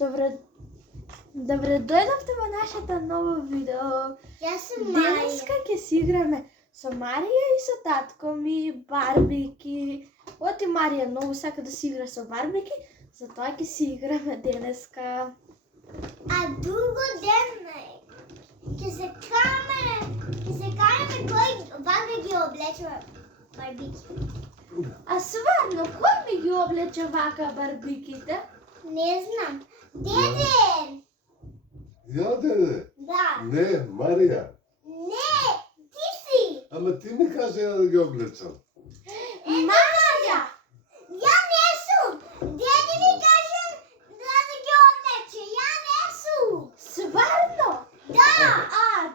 Добре дојдовте во нашето ново видео. Јас сум Марија. Денеска ќе си играме со Марија и со татко ми барбики. Оти Марија многу сака да си игра со барбики, затоа ќе си играме денеска. А друго ден ќе се караме кој вака ги облечува барбики. А сварно, кој ми ги облече вака барбиките? Не знам. Деден! Ја, деде? Да. Не, Марија. Не, ти си. Ама ти ми кажи ја да ги облечам. Марија! Ја не сум. Деде ми каже да ги облече. Ја не сум. Сварно? Да.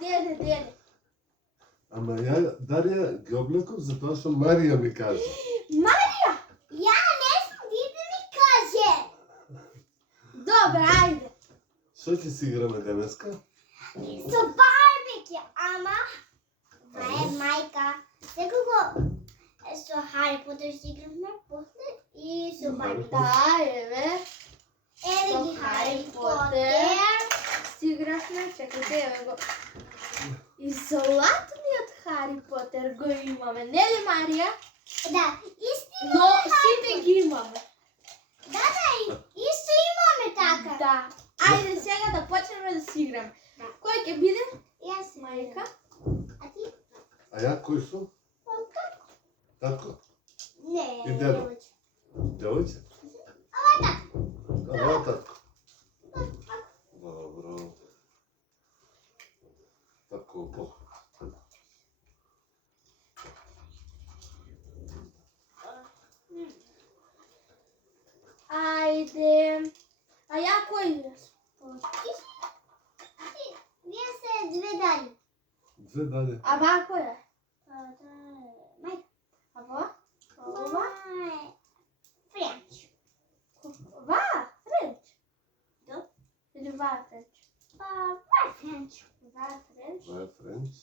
Деде. Ама ја, Дарија, ги облеков затоа што Марија ми каже. Марија! Ја не сум. Деде ми каже. Добре, ајде. Што ќе си играме денеска? Со барбики, ама е мајка. Секако со Хари Потер си играме после и со барбики. Да, еве. Еве Со ги Хари Хари Потер. Потер. Си играшме, чекайте, еве го. И златниот Хари Потер го имаме, нели Марија? Да, истина. Но сите ги имаме. Да, исто имаме така. Да. Ајде сега да почнеме да си играме. Да. Кој ќе биде? Јас Мајка. А ти? А ја кој сум? Татко? Не. И дедо. Девојче? Ова така. Ова татко. Добро. Татко по. Ајде. А ја кој играш? Вие се две дали. Две даде. А ва кој е? Мајка. А ва? Ова? Френч. Ва? Френч? Да. Или ва Френч? Френч. Ва Френч? Ова е Френч.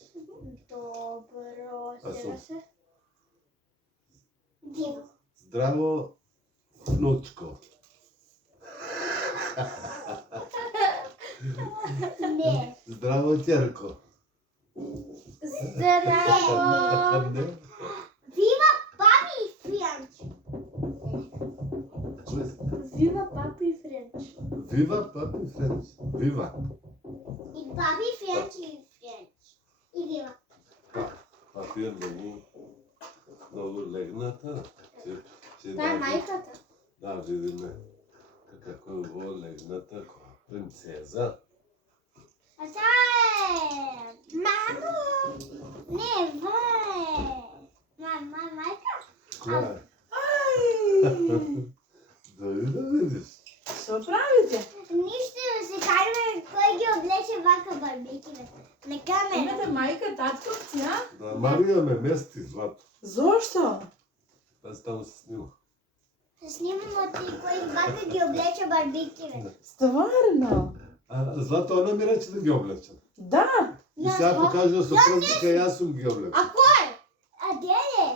Добро, А сега сум? се. Диво. Здраво, внучко. Не. Здраво, ќерко. Здраво! Не? Вива баби и Френч. Кој се? Вива папи и Френч. Вива, папи, Френч. Вива. И баби Френч и Френч. И Вива. Папи е многу легната. Та е мајката. Да, видиме како е во легната која принцеза. А са е... Мамо! Не, вај. Мајка? Која е? Дојди да видиш. Што правите? Ништо да се караме кој ги облече вака барбикиве. На камера. Имате мајка, татковци, а? Да, Марија ме мести, злато. Зошто? Пази таму се снима. Се снимамо ти кој вака ги облече барбикиве. Стварно? А злато, она ми рече да ги облечам. Да. И сега покажа со прст дека јас сум ги А облечам. кој? А деде?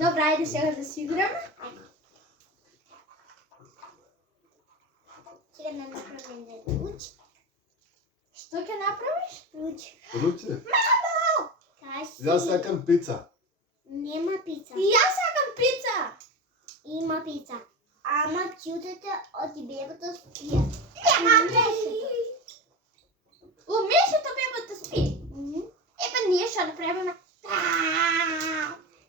Добре, ајде сега да си играме. Сега да направим да учи. Што ќе направиш? Учи. Руче, Каси. јас сакам пица. Нема пица. И јас сакам пица. Има пица. Ама чутите од бебето спија. Нема пица. Умешето бебето спи. Епа ние што направиме?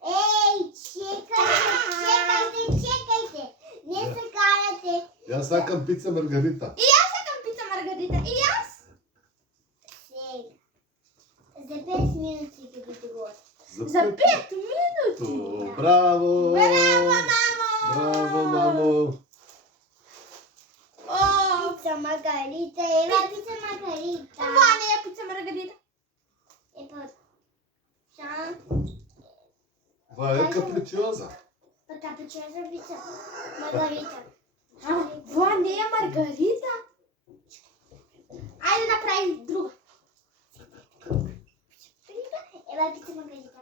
Еј, чекајте. Не се карате. Јас сакам пица Маргарита. И јас сакам пица Маргарита. И јас? Сега. За 5 минути ќе биде готово. За 5 минути. Браво! Браво, мамо! Браво, мамо! О, Пица Маргарита, ева пица Маргарита. ова не е пица Маргарита. Епа, шан, Ова е капричиоза. па капичоза пица Маргарита. Ова не е Маргарита. Ајде направи друга. Ева пица Маргарита.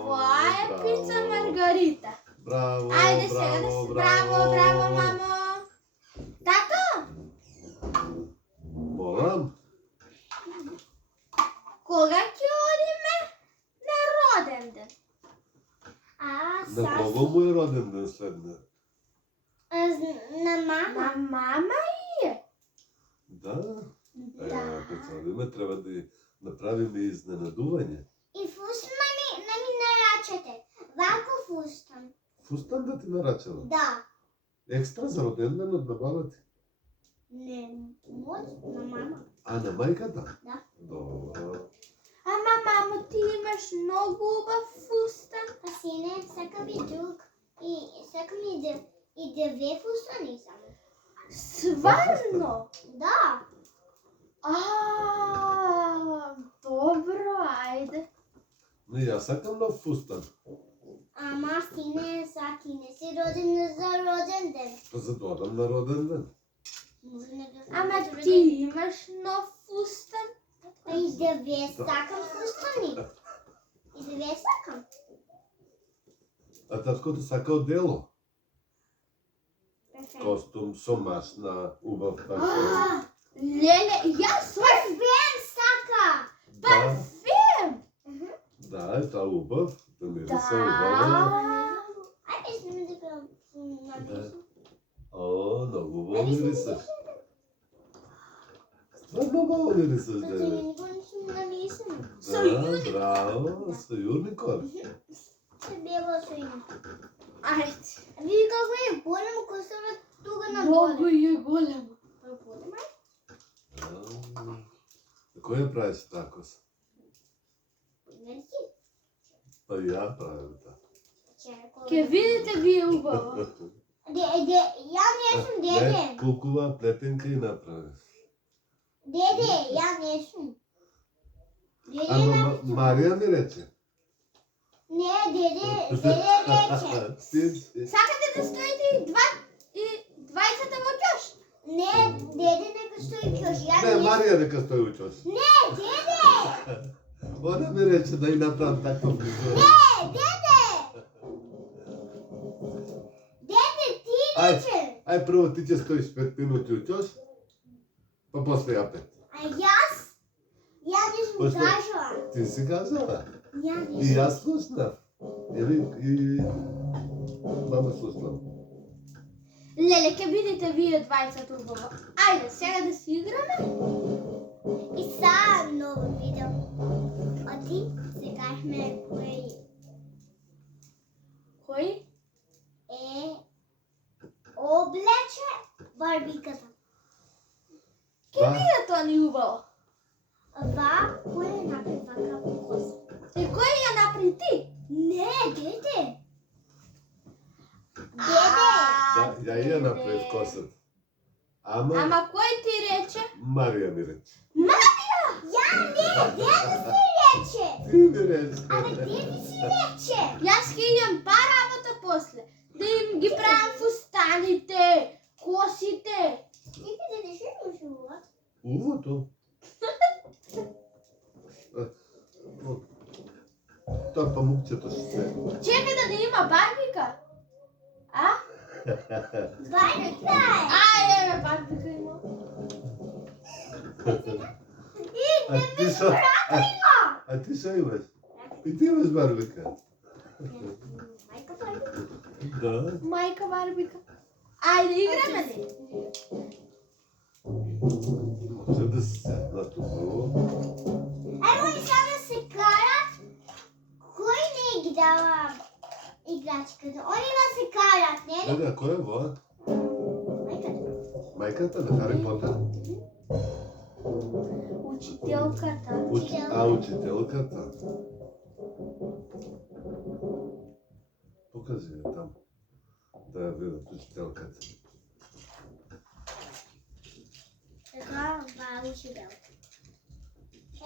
Ова е пица Маргарита. Браво, Ајде сега да браво, се... Браво, браво. Здраво, мамо. Тато, Молам? кога ќе одиме на роден ден? На кого му е роден ден следне? На мама. На мама и е. Да. Като одиме, треба да направиме изненадување. И фустан на ми нарачате. Вако фустан. Фустан да ти нарачала? Да. Екстра за роден ден од баба ти? Не, може на мама. А на мајката? Да. Добро. Ама, мамо, ти имаш многу убав фустан. Па сине, сакам и друг. И сакам и две фустани само. Сварно? Да. Добро, ајде. Не, јас сакам нов фустан. Ама сине, ти не си роден за роден ден. Па за да одам на роден ден. Може не да Ама ти имаш нов фустан? И две сакам фустани. И две сакам. А таткото сака одело. Костум со машна, убав парфем. Леле, јас Парфем сака. Да, парфем. да, е таа убав. Да мириса Да. убаво. Ајде сме да напишем. О, многу убаво мирисаш. Стварно убаво мирисаш, Зато деве. никога не сум напишем. Да, браво, со юрникор. Се бело со име. Ајде. Види како е големо косова тука на Многу доле. е големо. Кој ја правиш такос? Мерси. Па ја правим така. Ке видите вие убаво. Ја не сум деде. Не, кукува плетенка и направи. Деде, ја не сум. Деде Ама Марија ми рече. Не, деде рече. Ти, Сакате да стоите и двајцата во ќош? Не, деде нека стои кјош. Ја не, не. Марија нека стои у ќош. Не, деде. Она ми рече да и направам таков фризур. Не, деде. Деде, ти рече. Ај прво ти ќе стоиш 5 минути у ќош, па после ја 5. А јас? Ја не сум Пошто? кажала. Ти си кажала? Ја не И сум. јас слушнав. И мама слушнав. Леле, ке видите вие двајцата убаво. Ајде, сега да си играме. И са ново видео. А ти сега сме Кој? е облече барбиката. Ке видите тоа ни убаво. Кој е направи вака коса? И кој ја направи ти? Не, деде. Да, ја и ја направив косата. Ама Ама кој ти рече? Марија ми рече. Ја не, деде си рече. Ти ми рече. Абе, деде си рече. Јас ќе идам па работа после. Да им ги правам фустаните, косите. Ти деде што имаш увод? Увото. Тоа памукчето што се. Чекај да има барбика. А? Барбика. Еве барбика има. А ти што? А ти што имаш? И ти имаш барбика. Мајка барбика. Да. Мајка барбика. Ајде, играме ли? Може да се седнат убаво. Ево и сега се карат. Кој не ги дава играчката? Они да се карат, не? Да, кој е во? Мајката. Мајката на Хари Потер? Учителката. Учителката. Покажи ја там. Да ја видат учителката. Така, ба учител.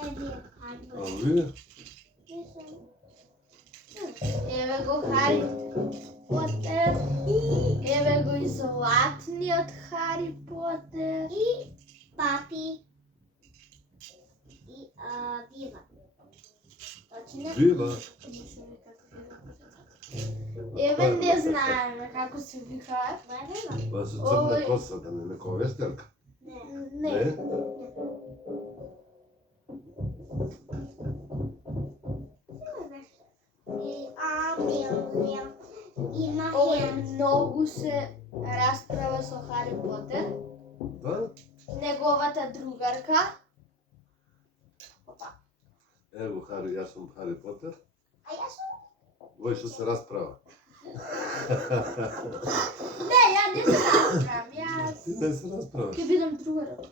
Еви, А харбо. ви? Еве го Хари Потер. Еве го и златниот Хари Потер. И папи. И Вива. Точно. Вива. Еве не знаеме како се викаат. Па со црна Ој. коса, да не некоја вестерка. Не. Има Овој хенд. многу се расправа со Хари Потер, Да? неговата другарка. Ево Хари, јас сум Хари Потер. А јас сум Вој што се расправа. Не, ја не се расправам, јас Ти не се расправаш. ќе бидам другарот.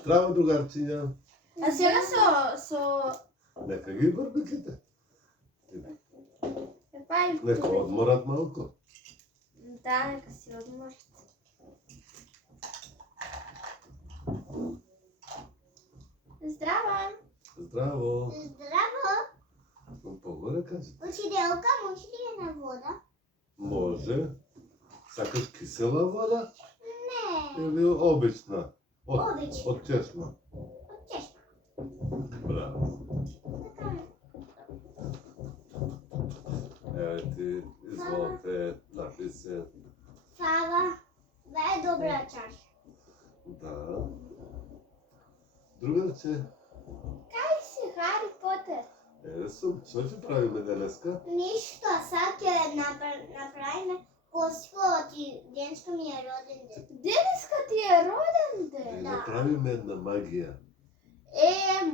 Здраво, другарчиња. А сега со Нека ги барбеките. Епај. Нека одморат малку. Да, нека си одморат. Здраво. Здраво. здраво. Погоре кажи. Учителка, може ли една вода? Може. Сакаш кисела вода Не. или обична? Обична. Од чешма. От чешма. Браво. Така ми. Еве ти, изволте, напи се. Фава. Това е добра чаша. Да. Другарче, Кај си, Хари Потер? еве сум. Што ќе правиме денеска? Ништо, сад ќе направиме коско ти денска ми е роден ден. Денеска ти е роден Ќе ден. направиме една магија.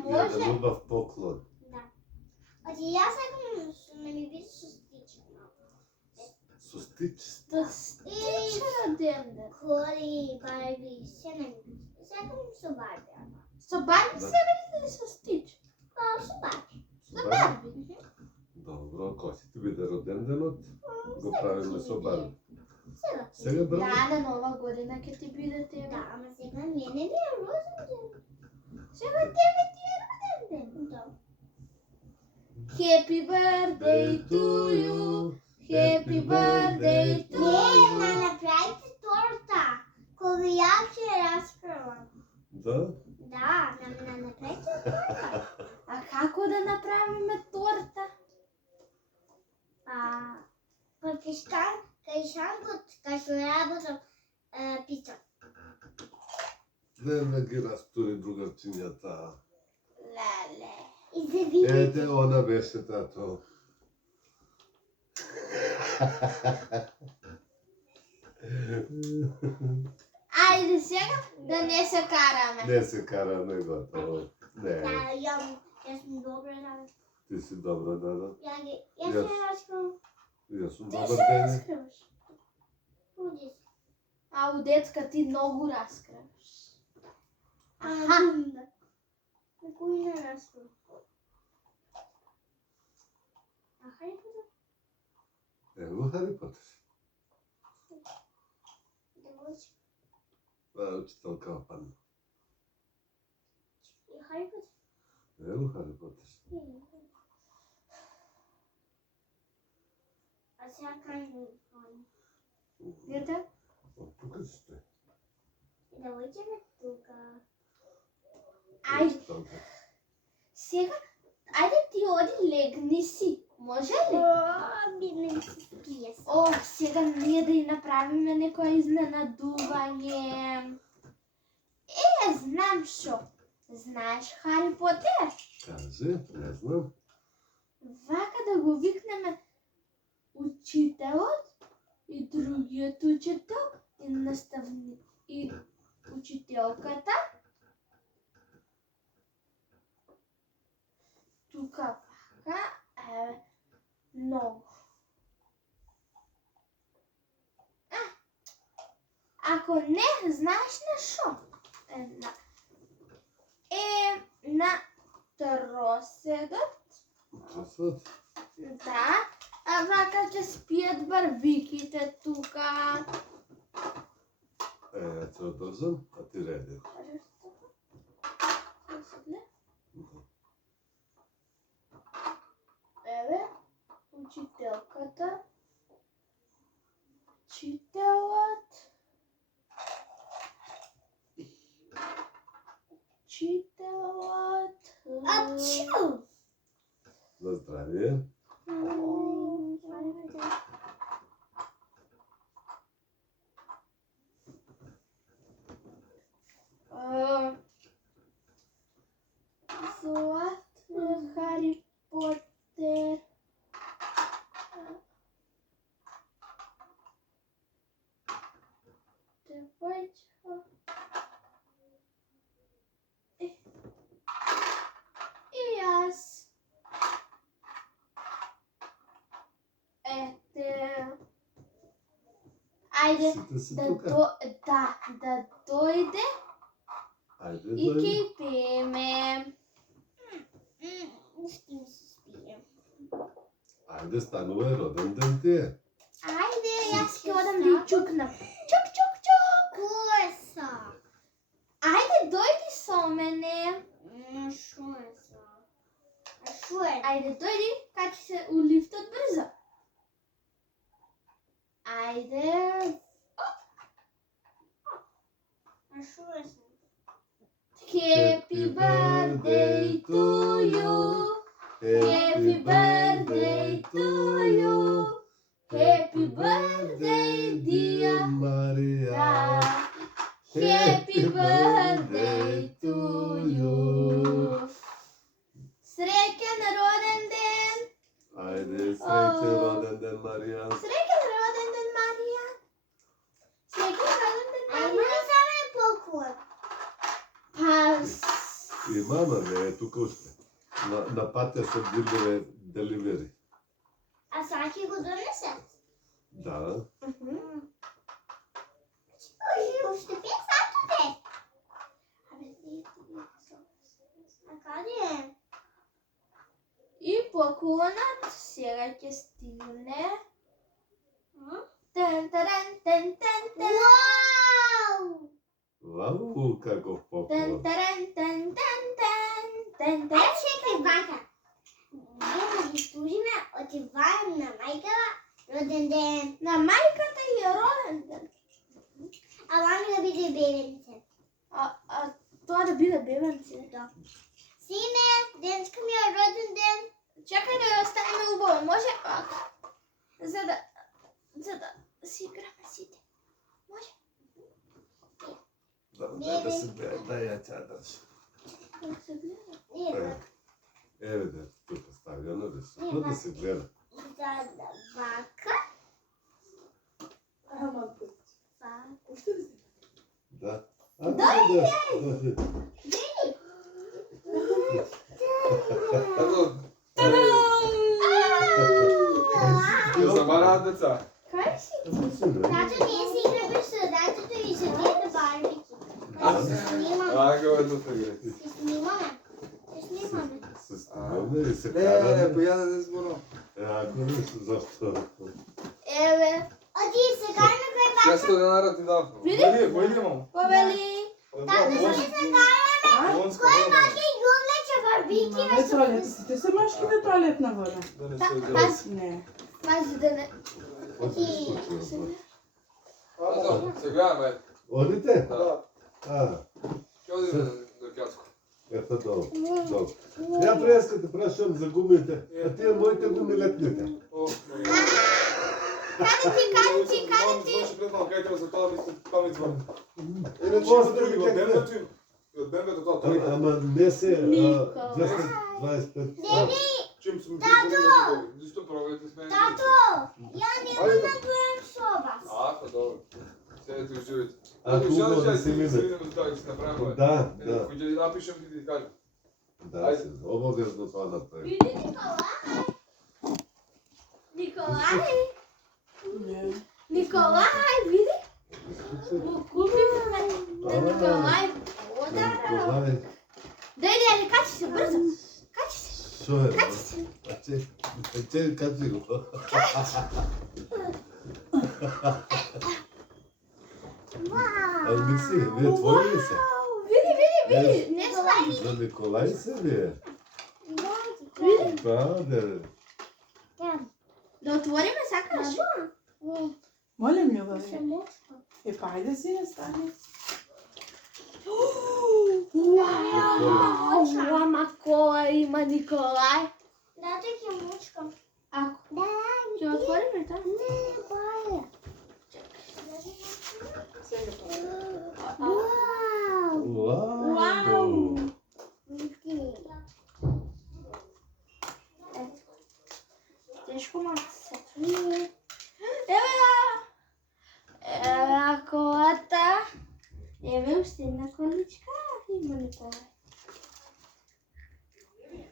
Може. Еден убав поклон. Да. Оти јас сакам да ми биде со стичено. Со стич. Да стиче роден ден. Коли, Барби, се не ми биде. Сакам со Барби, ама. Со Барби Да. сега или со Стич? Па, со Барби. Со Барби. Добро, кој ќе ти биде роден денот? Го правиме со Барби. Сега. Сега Барби? Да, на нова година ќе ти биде тебе. Да, ама сега мене ми е роден ден. Сега тебе ти е роден ден. Да. Happy birthday to you. Happy birthday to Не, да you. направите торта. Кога ја ќе расправам. Да? Да, да направите торта. А како да направиме торта? Па кај шанкот, кај што работам, пица. Не ги растури другарчињата. Леле. И да видите. Ете, она беше тато. Ајде сега да не се караме. Не се караме готово. Не, Да, јас сум добра, да. ти си добра, да. Јас Јас. се раскрам. Јас сум Ти добар се ден. раскриваш. Уди се. А у детска ти многу раскриваш. Аха. На кој не раскрам? А Хари Потер? Ево Хари Потер. Девојчка. Учителка падна. И Хари Потер? Ево Хари Потер. А сега кај ми фон? Дете? Тука си стои. Девојче тука. Ајде, Учителка. сега, ајде ти оди легни си. Може ли? Бидне си спие се. О, сега ние да и направиме некој изненадување. Знам шо. Знаеш Хари Потер? Каже, не знам. Вака да го викнеме учителот и другиот учител и наставник и учителката. Тука вака е многу. Ако не знаеш на шо? На троседот. Часот. Да, а вака ќе спијат барбиките тука. Ќе одржам, а ти реди. Еве, учителката. Учителот. Учителот. Апчу! На здравие. О, девојче. И јас. Ете. Ајде Сите си да тука. да дојде Ајде, и дојди. ќе пееме. Ще ми се спием. Ајде, станува роден ден ти е. Ајде, јас ќе одам да ја чукнам. Чук, чук, чук. Коса. Ајде, дојди со мене. Шо е са? А шо е? Ајде, дојди, качи се у лифтот брзо. Ајде. А шо е са? Happy birthday to you. Happy birthday to you. Happy birthday, dear Марија. Happy birthday to you. Среќен роден ден. Ајде, среќен роден ден, Марија. Среќен роден ден, Марија. Среќен роден ден, А има Марија. ли само поклон? Па, И мама не е тука уште. На патја со деливери. А Саки го донесе? Да. Уште 5 сатове. А каде е? и поклонот сега ќе стигне. Тен, терен, тен, тен, тен. Вау! Вау, каков Тен, поклон. терен, тен, тен, тен, тен, тен. Ајде чекај вака. Ние да ги служиме, отиваем на мајкава роден ден. На мајката и роден ден. А мами да биде бебенце. А тоа да биде бебенце. Да. Сине, денска ми е роден ден. Чакај да ја оставиме убаво, може? За да си играме сите. Може? Да се гледа, да ја чадаш. Как се гледа? Ева, Еве да тука ставиано да се гледа. да вака. Ама, уште ли си? Да. А да. Забараат деца. Кај си? Тато ние си играме со дачето и со дете барбики. Се снимаме. Ајде го да се игре. Се снимаме. Се снимаме. Се ставаме и се Не, караме. појаде да зборам. Ако не се зашто. Еве, Оди се караме кој бака. 600 денара ти дав. Види? Кој ли имам? повели. Тато ние се караме кој бака и го влече барбики Ма на не туалет, сите се машките туалетна вода. Да не Та- се игра. пази, Не. пази да не... Сега, бе. Одите? Да. А, Ќе одиме до Кјацко. ето долу. Долу. Ја преска те прашувам за гумите. А тие моите гуми летните. О, Каде ти? Звонеше пред малку, кај треба за тоа мислам, тоа ми звони. Иначе После има други, ќе од гледа. Бембето им. Од Бембето тоа, тој. Ама не се Никола. 225. Чим сум ги звонил, зашто пробајте с мене? Тато, ја нема Ајде. да дојам со вас. А, па добро. Седете уживајте. А хубаво да се види. видиме тоа и се направиме. Да, да, Кој ќе ти напишем, ти ти кажем. да, се обовезно тоа направи. Види Николај. Николај. Не. Николај, види? Му купивме на Николај подарок. Николај, Дојди, ајде, качи се брзо. Качи се, шо е? качи се. Че, качи го. Ај мисли, вие твои ли се? Вау, види. Не слај. За Николај се ли е? Види. Баде. Да отвориме, сакаш? Молим, љубави. Се мочка. Па ајде си не стани. Вау, ама која има Николај? Дате ќе мочкам. Ако Да, ќе отвориме тоа? не, баја. Сега па. Вау. Вау. Тешко малце. Еве ја! Еве ја колата! Еме уште една количка има Николај.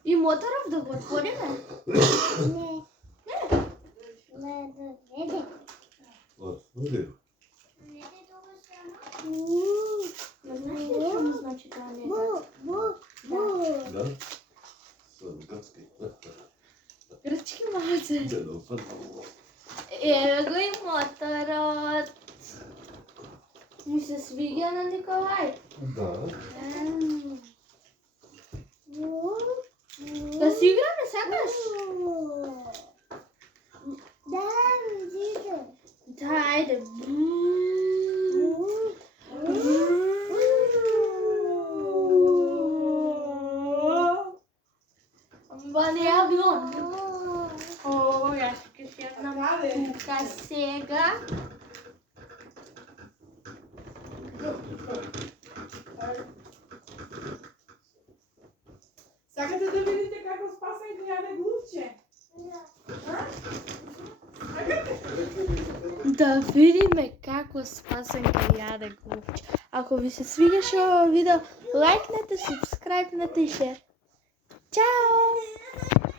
И моторов да го отвориме? Не. Не. Отвори. Не знаеш ли што значи тоа не? Да? Со грцки. Грчки малце. Да, да, опад. Еве го и моторот. Ми се свиѓа на Николај. Да. Да си играме сакаш? Да, ајде. Ба не авион. О, јас ќе седнам тука сега. Сакате да видите како Спасенка јаде глувче? Да видиме како Спасенка јаде глувче. Ако ви се свигаше ова видео, лајкнете, субскрајбнете и шер. Чао!